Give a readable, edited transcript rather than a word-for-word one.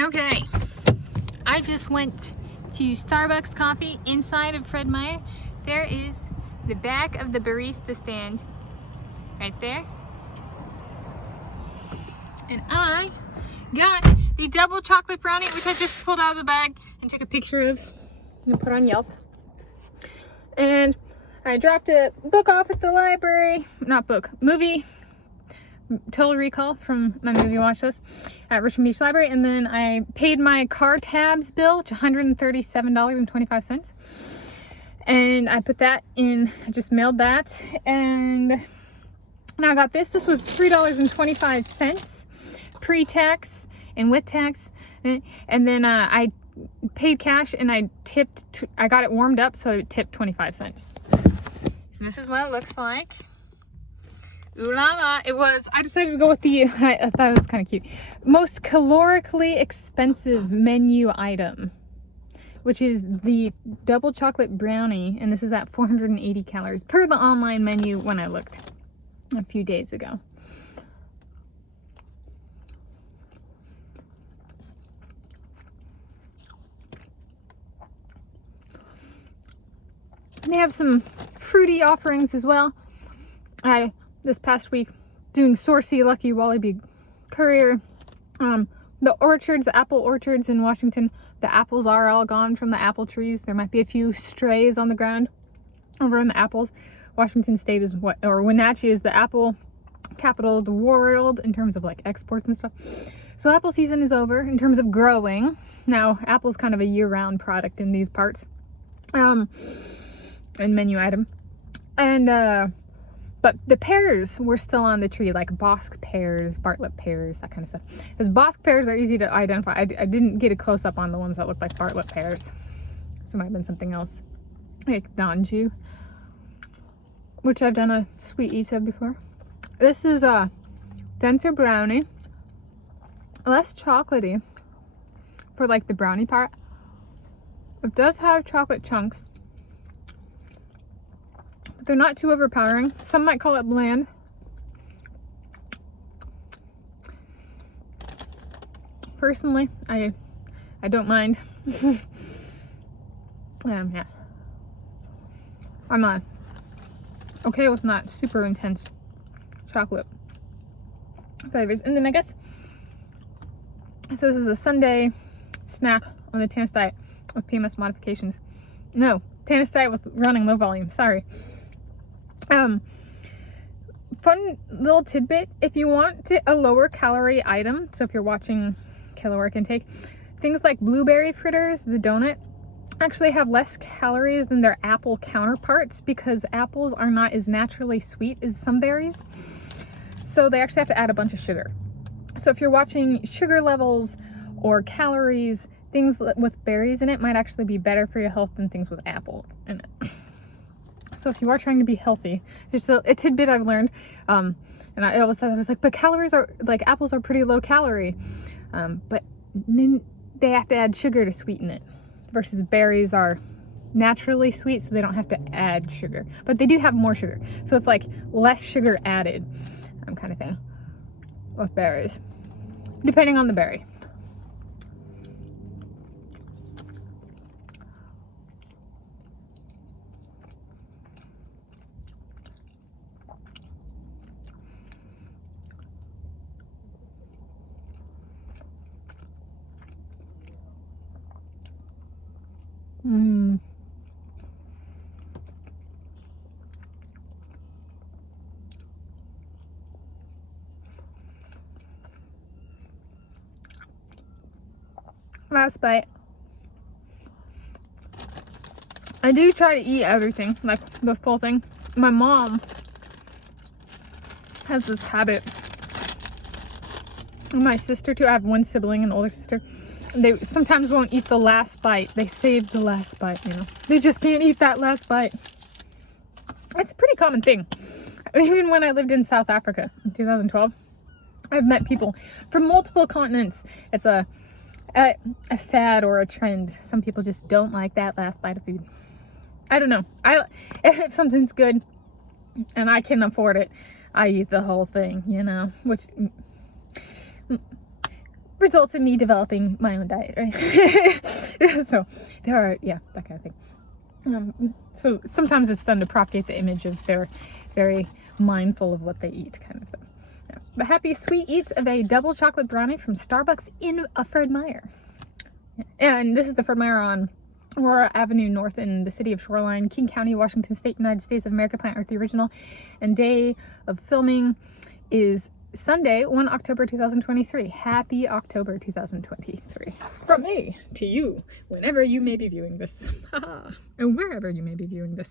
Okay, I just went to Starbucks coffee inside of Fred Meyer. There is the back of the barista stand right there. And I got the double chocolate brownie, which I just pulled out of the bag and took a picture of and put on Yelp. And I dropped a book off at the library, not book, movie, Total Recall from my movie watch list at Richmond Beach Library. And then I paid my car tabs bill, which is $137.25. And I put that in, I just mailed that. And now I got this. This was $3.25 pre-tax and with tax. And then I paid cash and I tipped, I got it warmed up, so I tipped 25 cents. So this is what it looks like. Ooh la la. It was, I decided to go with the, I thought it was kind of cute, most calorically expensive menu item, which is the double chocolate brownie. And this is at 480 calories per the online menu when I looked a few days ago. They have some fruity offerings as well. This past week, doing Saucy Lucky Wallaby Courier. The orchards, the apple orchards in Washington, the apples are all gone from the apple trees. There might be a few strays on the ground over in the apples. Washington State is what, or Wenatchee is the apple capital of the world in terms of like exports and stuff. So apple season is over in terms of growing. Now, apple's kind of a year-round product in these parts. And menu item. And but the pears were still on the tree, like Bosc pears, Bartlett pears, that kind of stuff. Because Bosc pears are easy to identify. I didn't get a close-up on the ones that look like Bartlett pears. So it might have been something else. Like Donju, which I've done a sweet eat of before. This is a denser brownie. Less chocolatey for like the brownie part. It does have chocolate chunks. They're not too overpowering. Some might call it bland. Personally, I don't mind. Yeah. I'm okay with not super intense chocolate flavors. And then I guess, so this is a Sunday snack on the Tanis Diet with PMS modifications. No, Tanis Diet with running low volume, sorry. Fun little tidbit, if you want a lower calorie item, so if you're watching caloric intake, things like blueberry fritters, the donut, actually have less calories than their apple counterparts because apples are not as naturally sweet as some berries. So they actually have to add a bunch of sugar. So if you're watching sugar levels or calories, things with berries in it might actually be better for your health than things with apples in it. So if you are trying to be healthy, just a tidbit I've learned, and I always thought, I was like, but calories are, like apples are pretty low calorie, but they have to add sugar to sweeten it, versus berries are naturally sweet, so they don't have to add sugar, but they do have more sugar. So it's like less sugar added, kind of thing with berries, depending on the berry. Last bite. I do try to eat everything, like the full thing. My mom has this habit, and my sister too. I have one sibling, an older sister. They sometimes won't eat the last bite. They save the last bite, you know. They just can't eat that last bite. It's a pretty common thing. Even when I lived in South Africa in 2012, I've met people from multiple continents. It's a fad or a trend. Some people just don't like that last bite of food. I don't know. If something's good and I can afford it, I eat the whole thing, you know, which results in me developing my own diet, right? So there are, yeah, that kind of thing. So sometimes it's done to propagate the image of they're very mindful of what they eat, kind of thing. Yeah. But happy sweet eats of a double chocolate brownie from Starbucks in a Fred Meyer. Yeah. And this is the Fred Meyer on Aurora Avenue North in the city of Shoreline, King County, Washington State, United States of America. Plant Earth the original. And day of filming is Sunday, 1 October 2023. Happy October 2023. From me to you, whenever you may be viewing this. And wherever you may be viewing this.